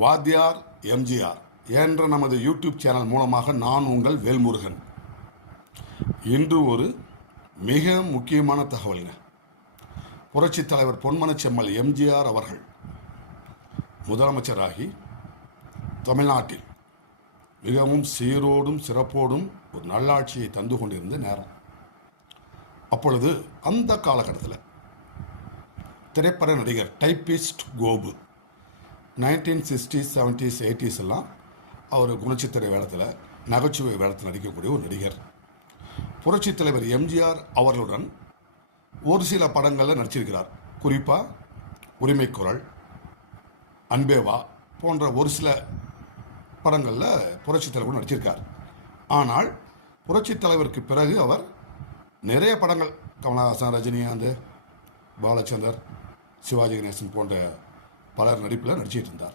வாத்தியார் எம்ஜிஆர் என்ற நமது யூடியூப் சேனல் மூலமாக நான் உங்கள் வேல்முருகன். இன்று ஒரு மிக முக்கியமான தகவல்ங்க. புரட்சித் தலைவர் பொன்மனச்செம்மல் எம்ஜிஆர் அவர்கள் முதலமைச்சராகி தமிழ்நாட்டில் மிகவும் சீரோடும் சிறப்போடும் ஒரு நல்லாட்சியை தந்து கொண்டிருந்த நேரம். அப்பொழுது அந்த காலகட்டத்தில் திரைப்பட நடிகர் typist Gopu 1960s 70s 80s எல்லாம் அவர் குணச்சித்திரை வேடத்தில் நகைச்சுவை வேடத்தில் நடிக்கக்கூடிய ஒரு நடிகர். புரட்சித் தலைவர் எம்ஜிஆர் அவர்களுடன் ஒரு சில படங்களில் நடிச்சிருக்கிறார். குறிப்பாக உரிமைக்குரல், அன்பேவா போன்ற ஒரு சில படங்களில் புரட்சித் தலைவர் நடிச்சிருக்கார். ஆனால் புரட்சித் தலைவருக்கு பிறகு அவர் நிறைய படங்கள் கமலஹாசன், ரஜினிகாந்த், பாலச்சந்தர், சிவாஜி கணேசன் போன்ற பலர் நடிப்பில் நடிச்சிட்டு இருந்தார்.